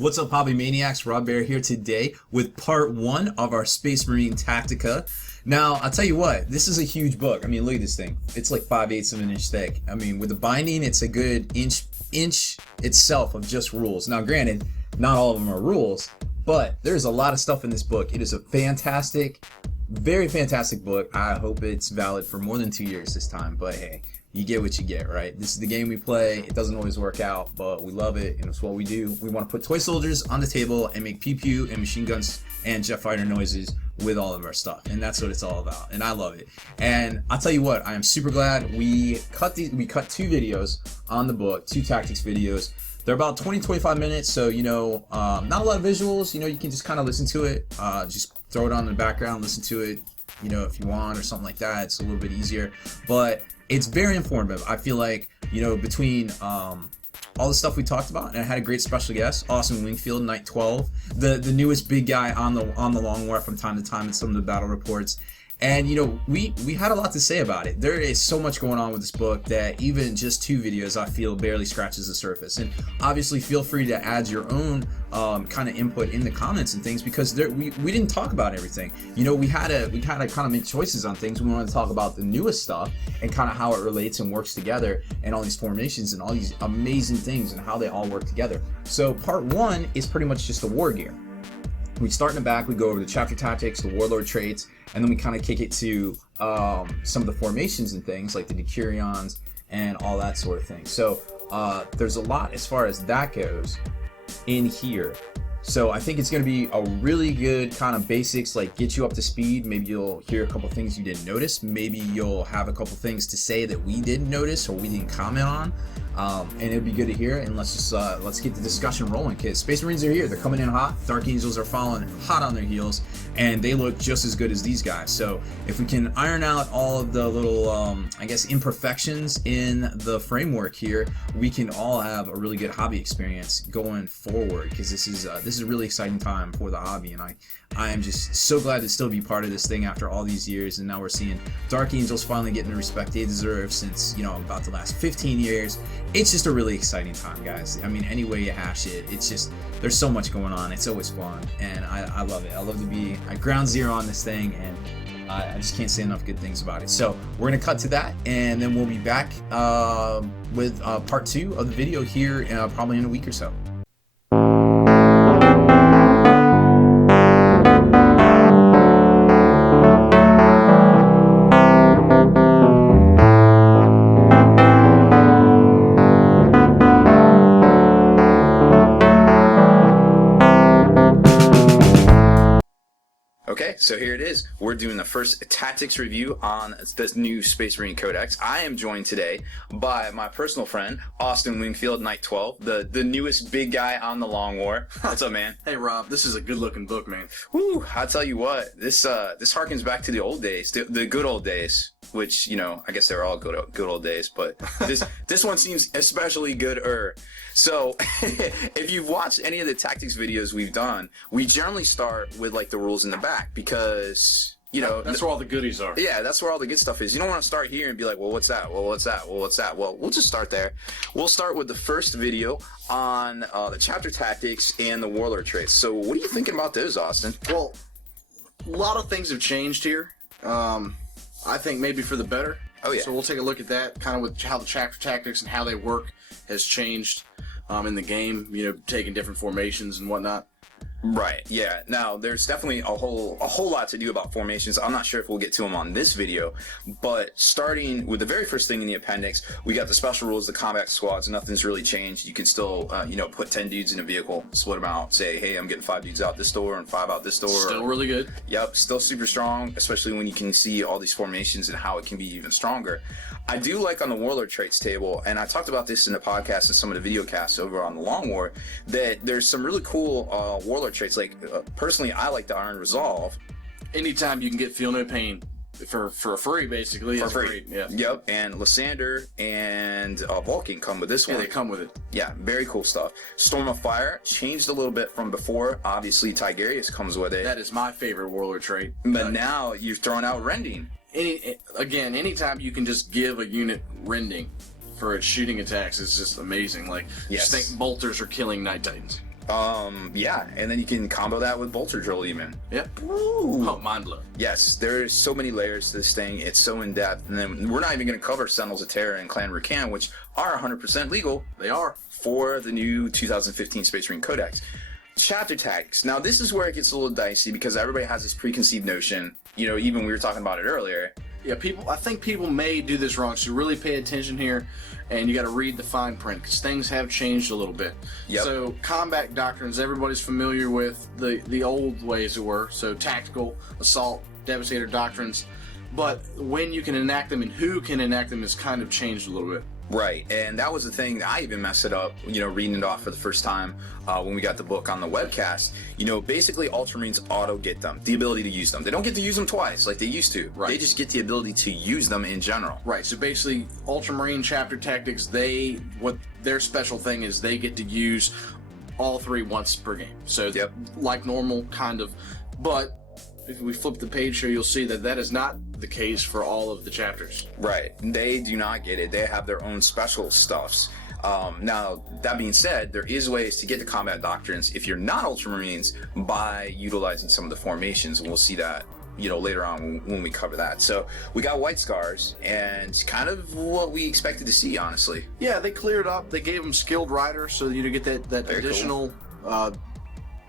What's up, Hobby Maniacs? Rob Bear here today with part 1 of our Space Marine Tactica. Now, I'll tell you what, this is a huge book. I mean, look at this thing. It's like 5/8 of an inch thick. I mean, with the binding, it's a good inch itself of just rules. Now, granted, not all of them are rules, but there's a lot of stuff in this book. It is a fantastic, very fantastic book. I hope it's valid for more than 2 years this time, but hey, you get what you get, right? This is the game we play. It doesn't always work out, but we love it, and it's what we do. We want to put toy soldiers on the table and make pew-pew and machine guns and jet fighter noises with all of our stuff, and that's what it's all about, and I love it. And I'll tell you what, I am super glad we cut 2 videos on the book, 2 tactics videos. They're about 20-25 minutes, so, you know, not a lot of visuals. You know, you can just kind of listen to it, just throw it on in the background, listen to it, you know, if you want or something like that. It's a little bit easier, but it's very informative. I feel like, you know, between all the stuff we talked about, and I had a great special guest, Austin Wingfield, Night 12, the newest big guy on the Long War from time to time in some of the battle reports. And, you know, we had a lot to say about it. There is so much going on with this book that even just 2 videos, I feel, barely scratches the surface. And obviously, feel free to add your own kind of input in the comments and things, because we didn't talk about everything. You know, we had to kind of make choices on things. We wanted to talk about the newest stuff and kind of how it relates and works together, and all these formations and all these amazing things and how they all work together. So part 1 is pretty much just the war gear. We start in the back, we go over the chapter tactics, the warlord traits, and then we kind of kick it to some of the formations and things like the Decurions and all that sort of thing. So there's a lot as far as that goes in here. So I think it's going to be a really good kind of basics, like get you up to speed. Maybe you'll hear a couple things you didn't notice. Maybe you'll have a couple things to say that we didn't notice or we didn't comment on. And it'd be good to hear. And let's get the discussion rolling, kids. Space Marines are here. They're coming in hot. Dark Angels are following hot on their heels, and they look just as good as these guys. So if we can iron out all of the little, I guess, imperfections in the framework here, we can all have a really good hobby experience going forward. Because this is a really exciting time for the hobby, and I am just so glad to still be part of this thing after all these years. And now we're seeing Dark Angels finally getting the respect they deserve since, you know, about the last 15 years. It's just a really exciting time, guys. I mean, any way you hash it, it's just, there's so much going on. It's always fun, and I love it. I love to be at ground zero on this thing, and I just can't say enough good things about it. So we're going to cut to that, and then we'll be back with part 2 of the video here probably in a week or so. Okay, so here it is. We're doing the first tactics review on this new Space Marine Codex. I am joined today by my personal friend, Austin Wingfield, Night 12, the newest big guy on the Long War. What's up, man? Hey, Rob, this is a good-looking book, man. Woo! I'll tell you what, this harkens back to the old days, the good old days, which, you know, I guess they were all good old days, but this one seems especially good-er. So, if you've watched any of the tactics videos we've done, we generally start with, like, the rules in the back, because, you know... That's where all the goodies are. Yeah, that's where all the good stuff is. You don't want to start here and be like, well, what's that? Well, what's that? Well, what's that? Well, we'll just start there. We'll start with the first video on the chapter tactics and the warlord traits. So, what are you thinking about those, Austin? Well, a lot of things have changed here. I think maybe for the better. Oh, yeah. So we'll take a look at that, kind of with how the chapter tactics and how they work has changed in the game, you know, taking different formations and whatnot. Right, yeah. Now, there's definitely a whole lot to do about formations. I'm not sure if we'll get to them on this video, but starting with the very first thing in the appendix, we got the special rules, the combat squads. Nothing's really changed. You can still, you know, put 10 dudes in a vehicle, split them out, say, hey, I'm getting 5 dudes out this door and 5 out this door. Still really good. Yep, still super strong, especially when you can see all these formations and how it can be even stronger. I do like on the warlord traits table, and I talked about this in the podcast and some of the video casts over on the Long War, that there's some really cool warlord traits. Like, personally, I like the Iron Resolve. Anytime you can get Feel No Pain for free, basically. For free. Great. Yeah. Yep, and Lysander and Vulcan come with this one. Yeah, they come with it. Yeah, very cool stuff. Storm of Fire changed a little bit from before. Obviously, Tigerius comes with it. That is my favorite warlord trait. But now you've thrown out Rending. Anytime you can just give a unit Rending for its shooting attacks is just amazing. Like, yes. Just think bolters are killing Night Titans. Yeah, and then you can combo that with bolter drill even. Yep. Ooh. Oh, mind blowing. Yes, there's so many layers to this thing. It's so in depth, and then we're not even going to cover Sentinels of Terror and Clan Rakan, which are 100% legal. They are for the new 2015 Space Marine Codex. Chapter tags. Now, this is where it gets a little dicey because everybody has this preconceived notion. You know, even we were talking about it earlier. Yeah, I think people may do this wrong, so really pay attention here, and you got to read the fine print, because things have changed a little bit. Yep. So, combat doctrines, everybody's familiar with the old ways it were, so tactical, assault, devastator doctrines, but when you can enact them and who can enact them has kind of changed a little bit. Right, and that was the thing that I even messed it up, you know, reading it off for the first time when we got the book on the webcast. You know, basically Ultramarines auto get them, the ability to use them. They don't get to use them twice like they used to. Right. They just get the ability to use them in general. Right, so basically Ultramarine chapter tactics, what their special thing is, they get to use all three once per game. So yep. Like normal, kind of, but if we flip the page here, you'll see that is not the case for all of the chapters. Right. They do not get it. They have their own special stuffs. Now, that being said, there is ways to get the combat doctrines if you're not Ultramarines by utilizing some of the formations, and we'll see that, you know, later on when we cover that. So we got White Scars, and kind of what we expected to see, honestly. Yeah, they cleared up. They gave them skilled riders, so you get that Very additional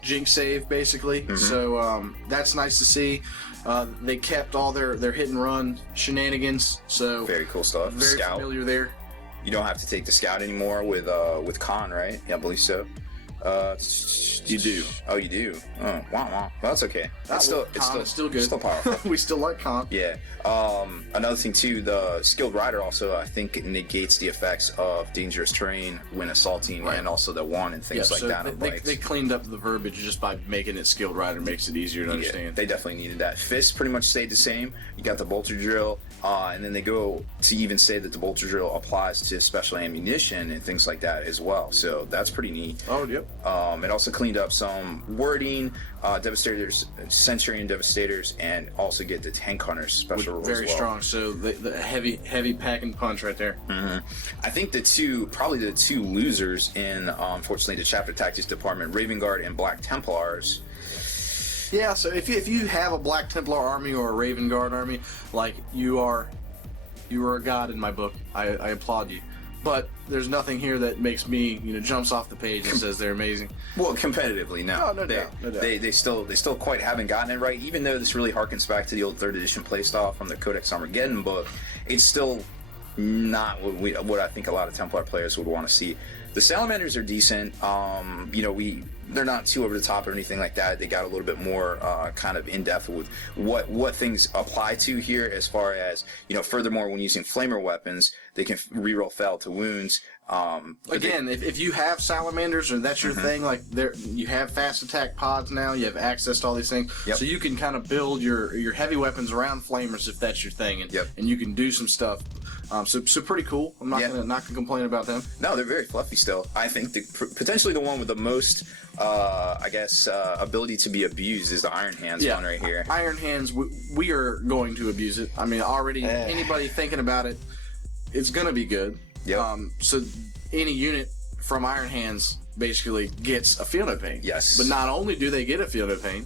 jinx save, basically. Mm-hmm. So that's nice to see. They kept all their hit and run shenanigans. So very cool stuff. Very Scout. familiar there. You don't have to take the Scout anymore with Khan, right? Yeah, I believe so. You do. Oh, you do. Oh, wow. Well, that's okay. It's still good. Still powerful. We still like Khan. Yeah. Another thing too, the skilled rider also, I think, negates the effects of dangerous terrain when assaulting, right. And also the wand and things like that. They cleaned up the verbiage just by making it skilled rider, makes it easier to understand. Yeah, they definitely needed that. Fists pretty much stayed the same. You got the bolter drill, and then they go to even say that the bolter drill applies to special ammunition and things like that as well. So that's pretty neat. Oh, yep. It also cleaned up some wording, Devastators, Centurion Devastators, and also get the Tank Hunters special rules very as well. Strong. So the heavy pack and punch right there. Mm-hmm. I think probably the two losers in, unfortunately, the Chapter Tactics Department, Raven Guard and Black Templars. Yeah, so if you have a Black Templar army or a Raven Guard army, like you are a god in my book. I applaud you. But there's nothing here that makes me, jumps off the page and says they're amazing. Well, competitively, no. Oh, no doubt. They still quite haven't gotten it right. Even though this really harkens back to the old 3rd edition playstyle from the Codex Armageddon book, it's still not what I think a lot of Templar players would want to see. The Salamanders are decent. They're not too over the top or anything like that. They got a little bit more kind of in depth with what things apply to here, as far as, furthermore, when using flamer weapons, they can reroll fail to wounds. Again, if you have salamanders or that's your thing, like you have fast attack pods now, you have access to all these things, so you can kind of build your heavy weapons around flamers if that's your thing, and you can do some stuff. So pretty cool. I'm not gonna complain about them. No, they're very fluffy still. I think potentially the one with the most, ability to be abused is the Iron Hands one right here. Iron Hands, we are going to abuse it. I mean, already anybody thinking about it, it's gonna be good. Yep. So any unit from Iron Hands basically gets a Feel No Pain. Yes. But not only do they get a Feel No Pain,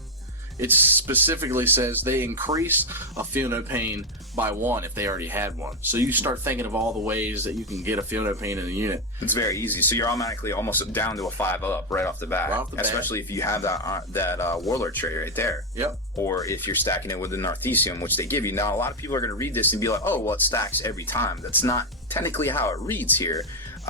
it specifically says they increase a Feel No Pain by 1 if they already had one. So you start thinking of all the ways that you can get a Feel No Pain in a unit. It's very easy. So you're automatically almost down to a 5-up right off the bat. Especially if you have that Warlord trait right there. Yep. Or if you're stacking it with the Narthesium, which they give you. Now, a lot of people are going to read this and be like, oh, well, it stacks every time. That's not technically how it reads here.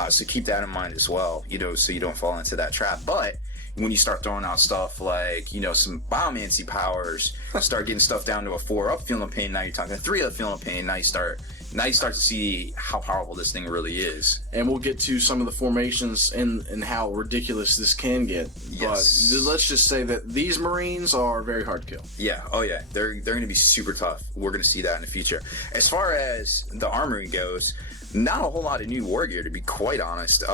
So keep that in mind as well, so you don't fall into that trap. But when you start throwing out stuff like, some Biomancy powers, start getting stuff down to a 4-up Feel No Pain, now you're talking 3-up Feel No Pain, now you start to see how powerful this thing really is. And we'll get to some of the formations and how ridiculous this can get. Yes. But let's just say that these Marines are very hard to kill. Yeah, oh yeah, they're going to be super tough. We're going to see that in the future. As far as the armory goes, not a whole lot of new war gear, to be quite honest. A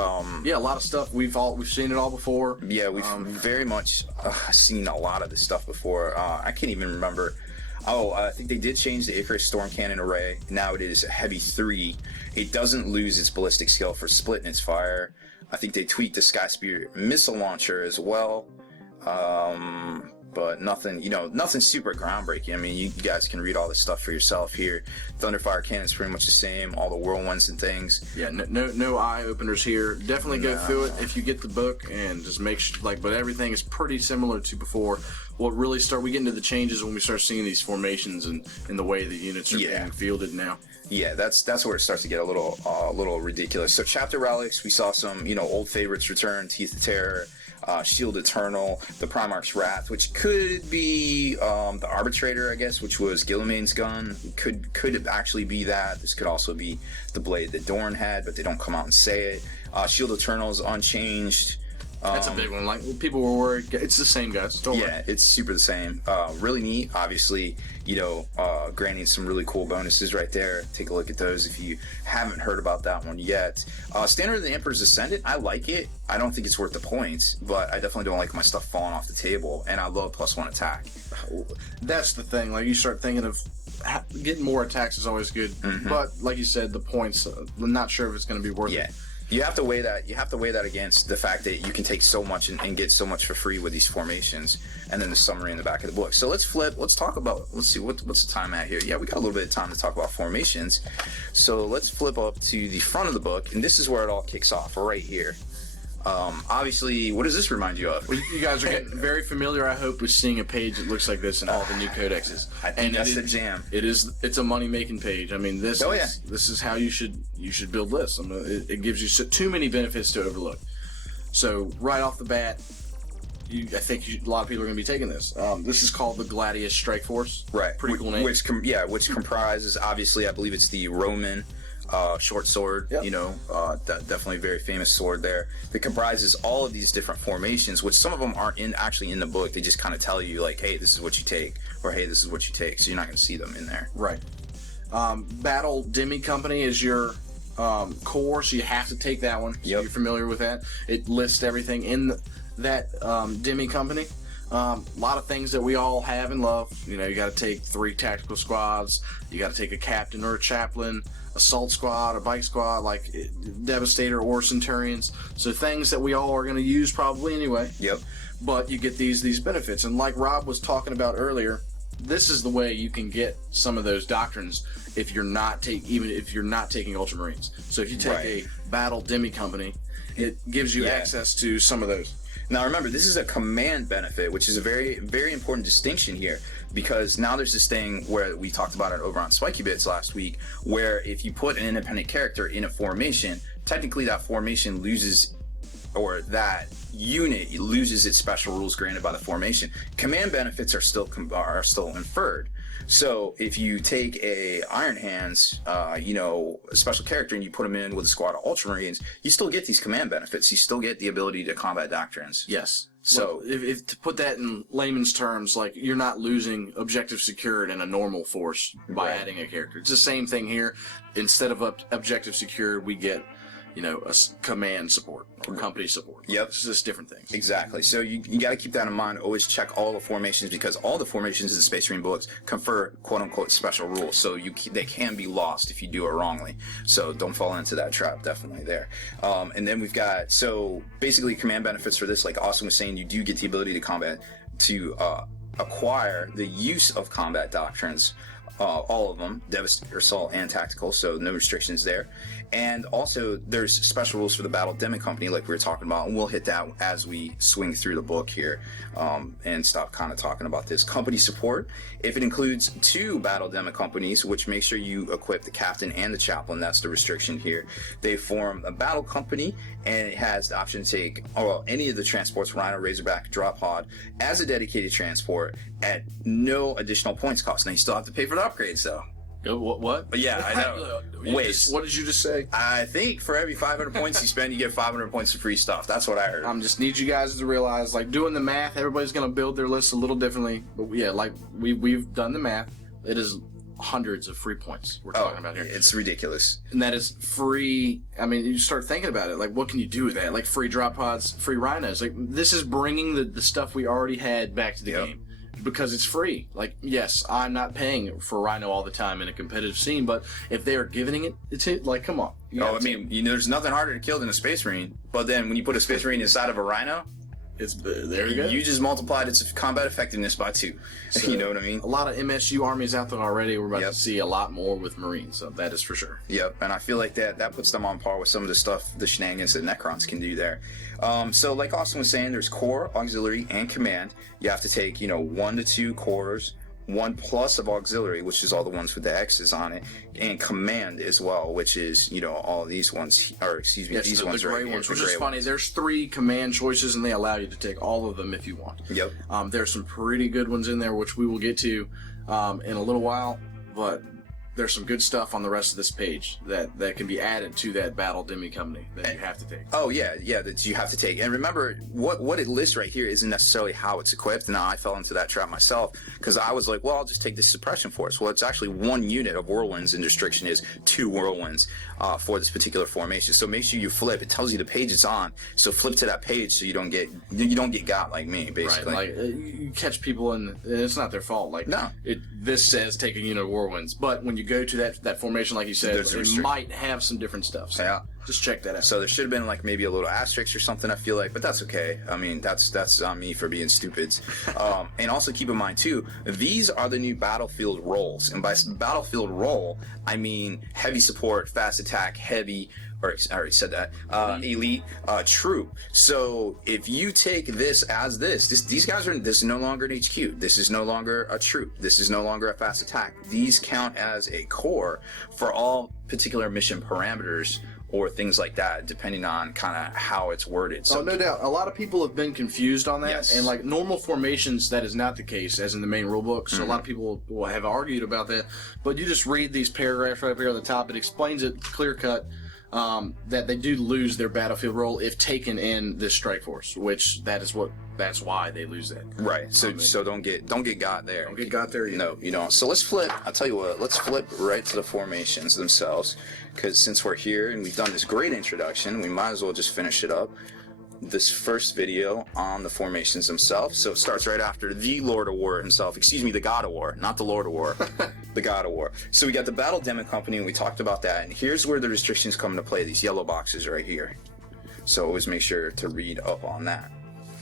lot of stuff we've seen it all before. Yeah, we've very much seen a lot of this stuff before. I can't even remember. Oh, I think they did change the Icarus Storm Cannon array. Now it is a heavy 3. It doesn't lose its ballistic skill for split in its fire. I think they tweaked the Sky Spear missile launcher as well. But nothing, nothing super groundbreaking. I mean, you guys can read all this stuff for yourself here. Thunderfire Cannon's pretty much the same, all the whirlwinds and things. Yeah, no eye openers here. Definitely go through it if you get the book and just make sure, but everything is pretty similar to before. We get into the changes when we start seeing these formations and the way the units are being fielded now. Yeah, that's where it starts to get a little ridiculous. So chapter relics, we saw some old favorites return: Teeth of Terror, Shield Eternal, the Primarch's Wrath, which could be the Arbitrator, I guess, which was Guilliman's gun. Could actually be that. This could also be the blade that Dorn had, but they don't come out and say it. Shield Eternal is unchanged. That's a big one. Like, people were worried. It's the same, guys. Don't worry. Yeah, it's super the same. Really neat. Obviously, granting some really cool bonuses right there. Take a look at those if you haven't heard about that one yet. Standard of the Emperor's Ascendant, I like it. I don't think it's worth the points, but I definitely don't like my stuff falling off the table. And I love +1 attack. That's the thing. Like, you start thinking of getting more attacks is always good, but like you said, the points. I'm not sure if it's going to be worth it. You have to weigh that. You have to weigh that against the fact that you can take so much and get so much for free with these formations, and then the summary in the back of the book. So let's flip. Let's talk about. Let's see what's the time at here. Yeah, we got a little bit of time to talk about formations. So let's flip up to the front of the book, and this is where it all kicks off, right here. Obviously, what does this remind you of? Well, you guys are getting very familiar, I hope, with seeing a page that looks like this in all the new codexes. I think that's the jam. It's a money-making page. I mean, this is how you should build lists. I mean, it gives you too many benefits to overlook. So right off the bat, I think a lot of people are going to be taking this. This is called the Gladius Strike Force. Right. Pretty cool name. Which comprises, obviously, I believe it's the Roman short sword. Yep. Definitely a very famous sword there. That comprises all of these different formations, which some of them aren't actually in the book. They just kind of tell you, like, hey, this is what you take, or hey, this is what you take. So you're not going to see them in there. Right. Battle Demi Company is your core, so you have to take that one. So you're familiar with that. It lists everything in that Demi Company. A lot of things that we all have and love. You got to take 3 tactical squads. You got to take a captain or a chaplain, assault squad, a bike squad, like Devastator or Centurions. So things that we all are going to use probably anyway. Yep. But you get these benefits, and like Rob was talking about earlier, this is the way you can get some of those doctrines if you're not taking Ultramarines. So if you take a Battle Demi Company, it gives you access to some of those. Now remember, this is a command benefit, which is a very, very important distinction here, because now there's this thing where we talked about it over on Spiky Bits last week, where if you put an independent character in a formation, technically that formation loses, or that unit loses its special rules granted by the formation. Command benefits are still inferred. So if you take a Iron Hands, a special character, and you put them in with a squad of Ultramarines, you still get these command benefits. You still get the ability to combat doctrines. Yes. So if to put that in layman's terms, like, you're not losing objective secured in a normal force by adding a character. It's the same thing here. Instead of objective secured, we get a command support or company support. Yep. It's just different things. Exactly. So you got to keep that in mind. Always check all the formations, because all the formations in the Space Marine books confer quote-unquote special rules. So they can be lost if you do it wrongly. So don't fall into that trap. Definitely there. And then we've got, so basically command benefits for this, like Austin was saying, you do get the ability to acquire the use of combat doctrines. All of them, Devastator, Assault, and Tactical, so no restrictions there. And also, there's special rules for the Battle Demi Company, like we were talking about, and we'll hit that as we swing through the book here, and stop kind of talking about this. Company support, if it includes 2 Battle Demi Companies, which make sure you equip the Captain and the Chaplain, that's the restriction here. They form a Battle Company, and it has the option to take any of the transports, Rhino, Razorback, Drop Pod, as a dedicated transport at no additional points cost. Now, you still have to pay for the upgrades, though. What? Yeah, I know. Wait. What did you just say? I think for every 500 points you spend, you get 500 points of free stuff. That's what I heard. Just need you guys to realize, like, doing the math, everybody's going to build their list a little differently. But yeah, like, we've done the math. It is hundreds of free points we're talking about here. It's ridiculous. And that is free. I mean, you start thinking about it. Like, what can you do with that? Like, free drop pods, free rhinos. Like, this is bringing the stuff we already had back to the game. because it's free. Like, yes, I'm not paying for Rhino all the time in a competitive scene, but if they are giving it to, like, come on. I mean, there's nothing harder to kill than a Space Marine. But then when you put a Space Marine inside of a Rhino, there you go. You just multiplied its combat effectiveness by 2. So, you know what I mean? A lot of MSU armies out there already. We're about to see a lot more with Marines, so that is for sure. Yep, and I feel like that puts them on par with some of the stuff, the shenanigans that Necrons can do there. So like Austin was saying, there's core, auxiliary, and command. You have to take, 1 to 2 cores, 1 plus of auxiliary, which is all the ones with the X's on it, and command as well, which is, all these ones, or excuse me, these ones the gray right ones, here, which is funny. There's 3 command choices, and they allow you to take all of them if you want. Yep. There's some pretty good ones in there, which we will get to in a little while, but there's some good stuff on the rest of this page that can be added to that battle demi company that you have to take. Oh yeah, that you have to take. And remember, what it lists right here isn't necessarily how it's equipped. Now I fell into that trap myself because I was like, well, I'll just take this suppression force. Well, it's actually 1 unit of whirlwinds, and restriction is 2 whirlwinds for this particular formation. So make sure you flip. It tells you the page it's on. So flip to that page so you don't get got like me, basically. Right, like you catch people and it's not their fault. Like no, this says take a unit of whirlwinds, but when you go to that formation, like you said, it might have some different stuff. So yeah, just check that out. So there should have been like maybe a little asterisk or something, I feel like, but that's okay. I mean, that's on me for being stupid. And also keep in mind too, these are the new battlefield roles, and by battlefield role, I mean heavy support, fast attack, heavy. Or I already said that. Elite, troop. So if you take this as these guys are. This is no longer an HQ. This is no longer a troop. This is no longer a fast attack. These count as a core for all particular mission parameters or things like that, depending on kind of how it's worded. So no doubt, a lot of people have been confused on that. Yes. And like normal formations, that is not the case, as in the main rulebook. So a lot of people will have argued about that. But you just read these paragraphs right up here at the top. It explains it clear cut. That they do lose their battlefield role if taken in this strike force, which that's why they lose that. Right. So don't get got there. Don't get got there. No, you don't. So let's flip. I'll tell you what. Let's flip right to the formations themselves, because since we're here and we've done this great introduction, we might as well just finish it up. This first video on the formations themselves. So it starts right after the Lord of War himself. Excuse me, the God of War, not the Lord of War. The God of War. So we got the Battle Demo Company, and we talked about that. And here's where the restrictions come into play, these yellow boxes right here. So always make sure to read up on that.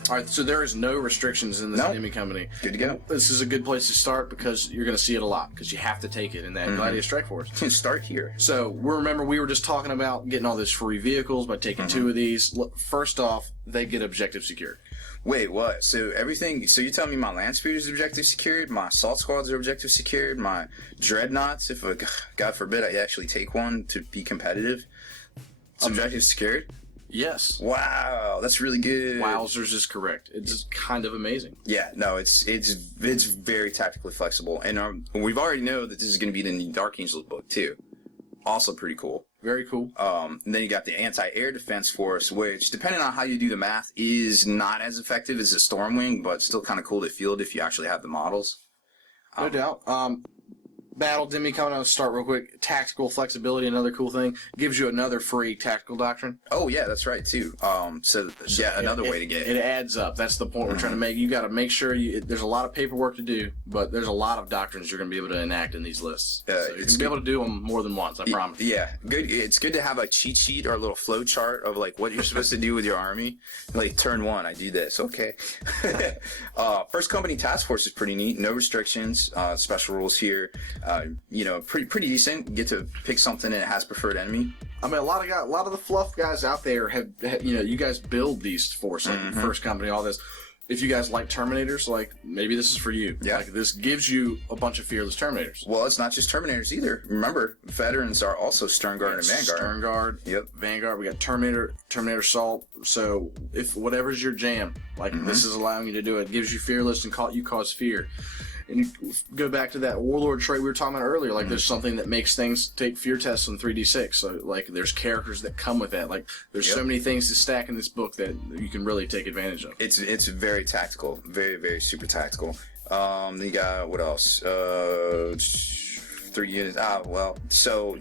All right, so there is no restrictions in this enemy company. Good to go. This is a good place to start because you're going to see it a lot because you have to take it in that Gladiator Strike Force. Start here. So remember we were just talking about getting all these free vehicles by taking 2 of these. First off, they get objective secured. Wait, what? So everything? So you telling me my land speeders are objective secured, my assault squads are objective secured, my dreadnoughts, if God forbid I actually take one to be competitive, it's objective secured? Yes. Wow, that's really good. Wowzers is correct. It's kind of amazing. Yeah, no, it's very tactically flexible, and we've already know that this is going to be the new Dark Angels book too. Also pretty cool. Very cool. And then you got the anti-air defense force, which, depending on how you do the math, is not as effective as a Stormwing, but still kind of cool to field if you actually have the models. No doubt. Battle Demi coming out. Start real quick. Tactical flexibility, another cool thing. Gives you another free tactical doctrine. Oh yeah, that's right too. So yeah, another way to get it adds up. That's the point we're trying to make. You got to make sure there's a lot of paperwork to do, but there's a lot of doctrines you're going to be able to enact in these lists. So you're going to be able to do them more than once. I promise. Yeah, good. It's good to have a cheat sheet or a little flow chart of like what you're supposed to do with your army. Like turn 1, I do this. Okay. First company task force is pretty neat. No restrictions. Special rules here. Pretty decent. Get to pick something and it has preferred enemy. I mean, a lot of the fluff guys out there have you guys build these for First Company, all this. If you guys like Terminators, like maybe this is for you. Yeah. Like this gives you a bunch of fearless Terminators. Well, it's not just Terminators either. Remember, veterans are also Sternguard and Vanguard. Sternguard. Yep. Vanguard. We got Terminator Assault. So if whatever's your jam, like this is allowing you to do it. Gives you fearless and you cause fear. And you go back to that Warlord trait we were talking about earlier. Like, there's something that makes things take fear tests on 3d6. So, like, there's characters that come with that. Like, there's so many things to stack in this book that you can really take advantage of. It's very tactical. Very, very super tactical. Then you got, what else? 3 units. So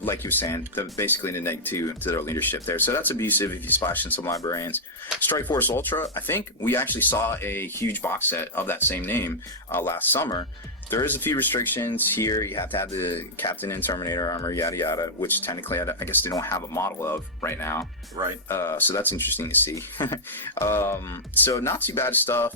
like you were saying, basically the -2 to their leadership there. So that's abusive if you splash in some librarians. Strike Force Ultra, I think we actually saw a huge box set of that same name last summer. There is a few restrictions here. You have to have the Captain and Terminator armor, yada yada, which technically I guess they don't have a model of right now. Right. So that's interesting to see. So not too bad stuff.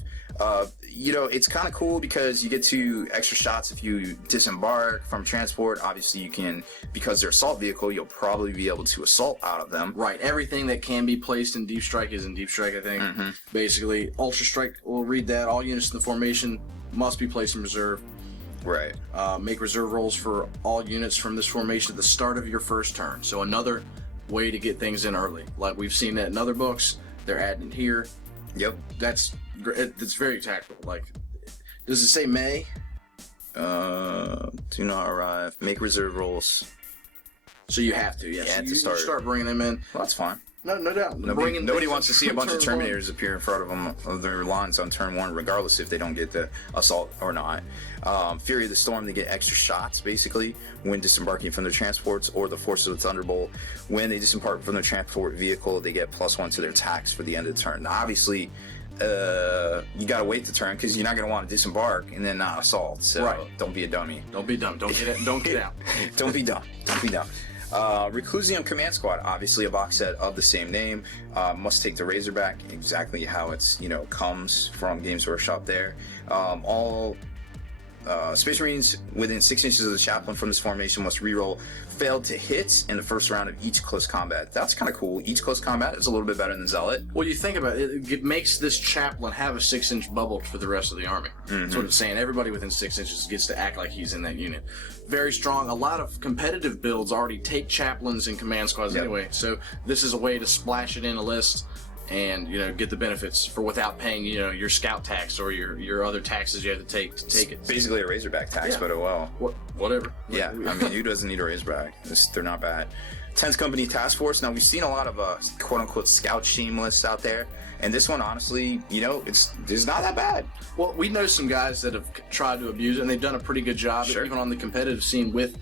It's kind of cool because you get to extra shots if you disembark from transport. Obviously, you can, because they're assault vehicle, you'll probably be able to assault out of them. Right. Everything that can be placed in Deep Strike is in Deep Strike, I think. Basically, Ultra Strike will read that. All units in the formation must be placed in reserve. Right. Make reserve rolls for all units from this formation at the start of your first turn. So another way to get things in early. Like we've seen that in other books. They're adding it here. Yep. That's very tactical. Like, does it say May? Do not arrive. Make reserve rolls. So you have to, yes. Yeah, You start bringing them in. Well, that's fine. No doubt. Nobody wants to see a bunch of turn Terminators appear in front of them, of their lines on turn 1, regardless if they don't get the assault or not. Fury of the Storm, they get extra shots, basically, when disembarking from their transports, or the Force of the Thunderbolt. When they disembark from their transport vehicle, they get +1 to their attacks for the end of the turn. Now, obviously, you gotta wait the turn, because you're not gonna want to disembark and then not assault, so don't be a dummy. Don't be dumb. Don't get out. Don't be dumb. Don't be dumb. Reclusium Command Squad, obviously a box set of the same name. Must take the Razorback, exactly how it's comes from Games Workshop there. All Space Marines within 6 inches of the chaplain from this formation must reroll failed to hit in the first round of each close combat. That's kind of cool. Each close combat is a little bit better than Zealot. Well, you think about it, it makes this chaplain have a 6-inch bubble for the rest of the army. That's what it's saying. Everybody within 6 inches gets to act like he's in that unit. Very strong. A lot of competitive builds already take chaplains and command squads anyway, so this is a way to splash it in a list and get the benefits for without paying your scout tax or your other taxes you have to take it. Basically a Razorback tax, but whatever. Yeah, I mean, who doesn't need a Razorback? They're not bad. 10th Company Task Force. Now, we've seen a lot of quote-unquote scout shame lists out there, and this one, honestly, it's not that bad. Well, we know some guys that have tried to abuse it, and they've done a pretty good job, even on the competitive scene with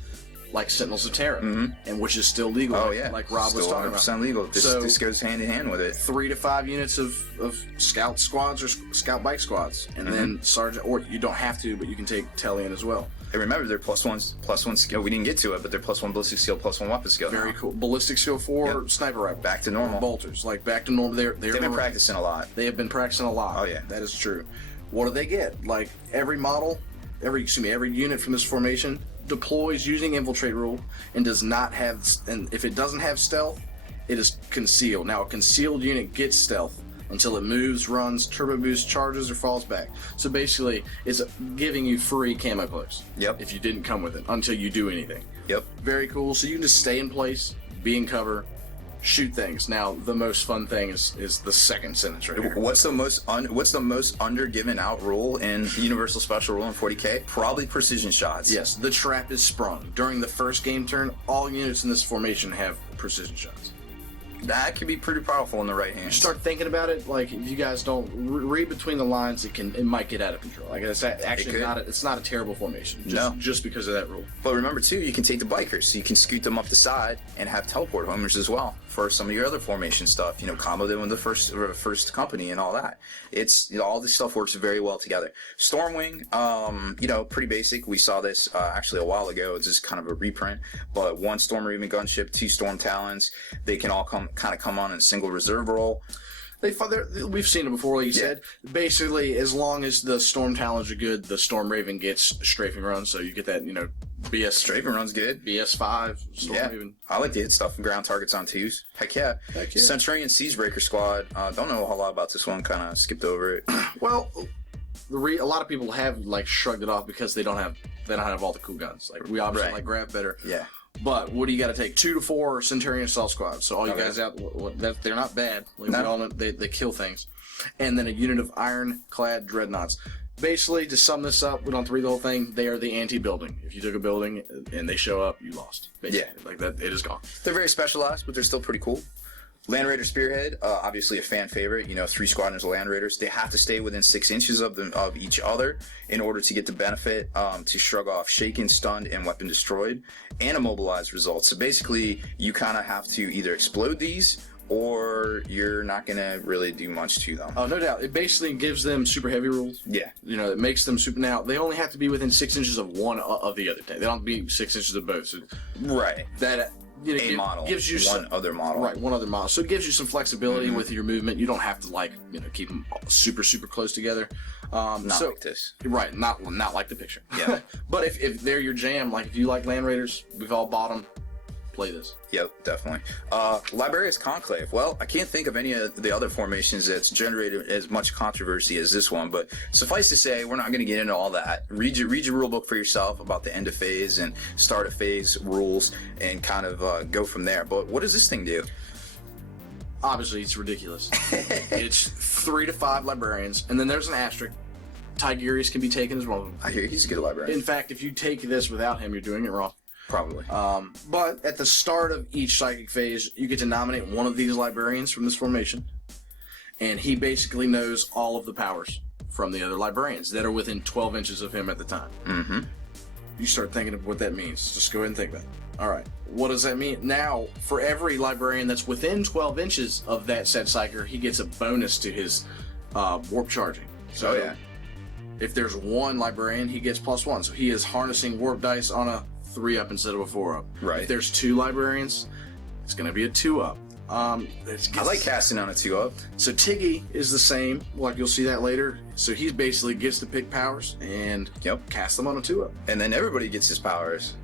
like Sentinels of Terra, and which is still legal. Oh yeah, like Rob was talking about. Still 100% legal. This goes hand in hand with it. 3 to 5 units of scout squads or scout bike squads, and then sergeant. Or you don't have to, but you can take Tellian as well. And remember, they're +1 skill. We didn't get to it, but they're +1 ballistic skill, +1 weapon skill. Very cool. Ballistic skill 4, sniper rifle. Back to normal. Bolters, like back to normal. They've been practicing a lot. They have been practicing a lot. Oh yeah, that is true. What do they get? Like every unit from this formation deploys using infiltrate rule and does not have, and if it doesn't have stealth, it is concealed. Now a concealed unit gets stealth until it moves, runs, turbo boosts, charges, or falls back. So basically it's giving you free camo cloaks. Yep. If you didn't come with it until you do anything. Yep. Very cool. So you can just stay in place, be in cover, shoot things. Now the most fun thing is the second sentence right here. What's the most under given out rule in Universal Special Rule in 40K? Probably precision shots. Yes, the trap is sprung. During the first game turn, all units in this formation have precision shots. That can be pretty powerful in the right hand. You start thinking about it, like if you guys don't read between the lines, it might get out of control. Like it's actually it's not a terrible formation. Just because of that rule. But remember too, you can take the bikers, so you can scoot them up the side and have teleport homers as well for some of your other formation stuff. Combo them with the first company and all that. It's all this stuff works very well together. Stormwing, pretty basic. We saw this actually a while ago. It's just kind of a reprint. But 1 Storm Raven gunship, 2 Storm Talons. They can all come on in a single reserve roll. We've seen it before, like you said. Basically, as long as the Storm Talons are good, the Storm Raven gets strafing runs, so you get that, BS. Strafing run's good. BS5, Storm Raven. I like to hit stuff from ground targets on 2s. Heck yeah. Centurion Siegebreaker Squad. Don't know a whole lot about this one, kind of skipped over it. Well, a lot of people have, shrugged it off because they don't have all the cool guns. Like, we obviously like Grav better. Yeah. But what do you got to take? 2 to 4 Centurion Assault Squad. So all you guys out, they're not bad. We all know they kill things. And then a unit of ironclad dreadnoughts. Basically, to sum this up, we don't have to read the whole thing. They are the anti-building. If you took a building and they show up, you lost. Basically. Like that, it is gone. They're very specialized, but they're still pretty cool. Land Raider Spearhead, obviously a fan favorite. 3 squadrons of Land Raiders. They have to stay within 6 inches of each other in order to get the benefit to shrug off shaken, stunned, and weapon destroyed, and immobilized results. So basically, you kind of have to either explode these, or you're not going to really do much to them. Oh, no doubt. It basically gives them super heavy rules. Yeah. It makes them super... Now, they only have to be within 6 inches of one of the other tank. They don't have to be 6 inches of both. So right. That... model, gives you other model. Right, one other model. So it gives you some flexibility with your movement. You don't have to keep them super close together. Not like this. Right, not like the picture. Yeah. But if they're your jam, like if you like Land Raiders, we've all bought them. Play this. Yep, definitely. Liberius Conclave. Well, I can't think of any of the other formations that's generated as much controversy as this one, but suffice to say, we're not going to get into all that. Read your rule book for yourself about the end of phase and start of phase rules and kind of go from there. But what does this thing do? Obviously, it's ridiculous. It's 3 to 5 librarians, and then there's an asterisk. Tigurius can be taken as well. I hear he's a good librarian. In fact, if you take this without him, you're doing it wrong. Probably. But at the start of each psychic phase, you get to nominate one of these librarians from this formation, and he basically knows all of the powers from the other librarians that are within 12 inches of him at the time. Mm-hmm. You start thinking of what that means. Just go ahead and think about it. All right. What does that mean? Now, for every librarian that's within 12 inches of that said psyker, he gets a bonus to his warp charging. So, yeah. If there's one librarian, he gets +1. So he is harnessing warp dice on a 3-up instead of a 4-up. Right. If there's 2 librarians, it's going to be a 2-up. I like casting on a 2-up. So Tiggy is the same, like you'll see that later. So he basically gets to pick powers and cast them on a 2-up. And then everybody gets his powers.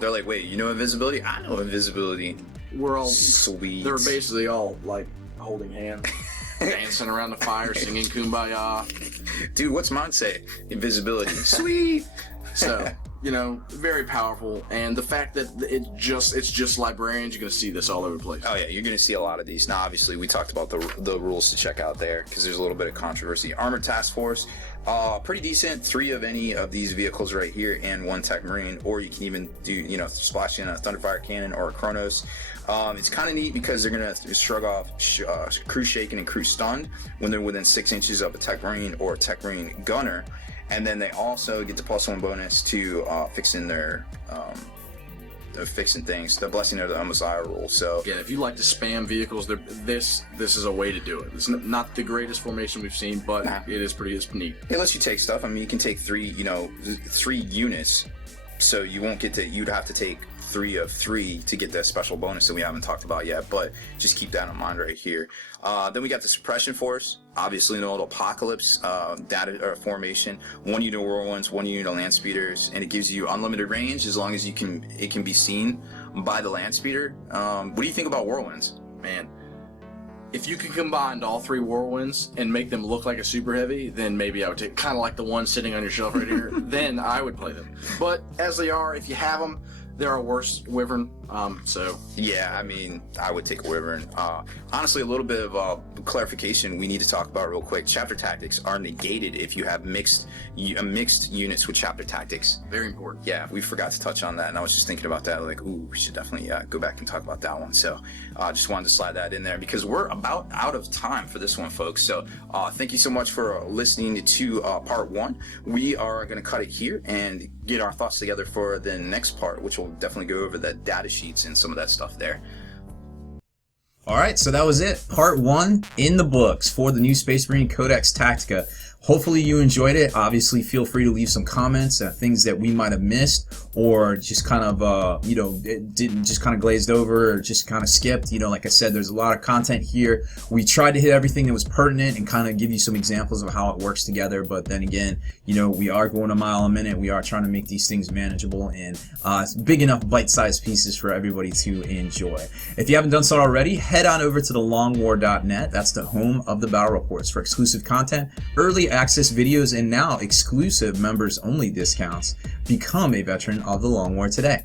They're like, wait, you know invisibility? I know invisibility. We're all sweet. They're basically all like holding hands, dancing around the fire, singing Kumbaya. Dude, what's mine say? Invisibility. Sweet. So, very powerful, and the fact that it's just librarians, you're going to see this all over the place. Oh yeah, you're going to see a lot of these. Now, obviously, we talked about the rules to check out there because there's a little bit of controversy. Armored Task Force, pretty decent. 3 of any of these vehicles right here, and 1 Tech Marine, or you can even do splash in a Thunderfire Cannon or a Kronos. It's kind of neat because they're going to shrug off Crew Shaken and Crew Stunned when they're within 6 inches of a Tech Marine or a Tech Marine Gunner. And then they also get the +1 bonus to fixing things, the Blessing of the Messiah rule. So again, if you like to spam vehicles, this is a way to do it. It's not the greatest formation we've seen, but it's neat. It lets you take stuff. I mean, you can take 3 units, so you won't get to. You'd have to take 3 of 3 to get that special bonus that we haven't talked about yet, but just keep that in mind right here. Then we got the Suppression Force, obviously an old Apocalypse formation, 1 unit of Whirlwinds, 1 unit of Land Speeders, and it gives you unlimited range as long as it can be seen by the Land Speeder. What do you think about Whirlwinds? Man, if you can combine all 3 Whirlwinds and make them look like a super heavy, then maybe I would take, kind of like the one sitting on your shelf right here, then I would play them. But as they are, if you have them, there are worse Wyvern, so... Yeah, I mean, I would take a Wyvern. Honestly, a little bit of clarification we need to talk about real quick. Chapter Tactics are negated if you have mixed units with Chapter Tactics. Very important. Yeah, we forgot to touch on that, and I was just thinking about that, like, ooh, we should definitely go back and talk about that one. So, just wanted to slide that in there, because we're about out of time for this one, folks. So, thank you so much for listening to part 1. We are going to cut it here and get our thoughts together for the next part, which will definitely go over the data sheets and some of that stuff there. All right, so that was it. Part 1 in the books for the new Space Marine Codex Tactica. Hopefully you enjoyed it. Obviously, feel free to leave some comments, things that we might have missed, or just kind of, didn't just kind of glazed over, or just kind of skipped. Like I said, there's a lot of content here. We tried to hit everything that was pertinent and kind of give you some examples of how it works together. But then again, we are going a mile a minute. We are trying to make these things manageable and big enough bite-sized pieces for everybody to enjoy. If you haven't done so already, head on over to thelongwar.net. That's the home of the battle reports for exclusive content, early access videos, and now exclusive members only discounts. Become a veteran of the Long War today.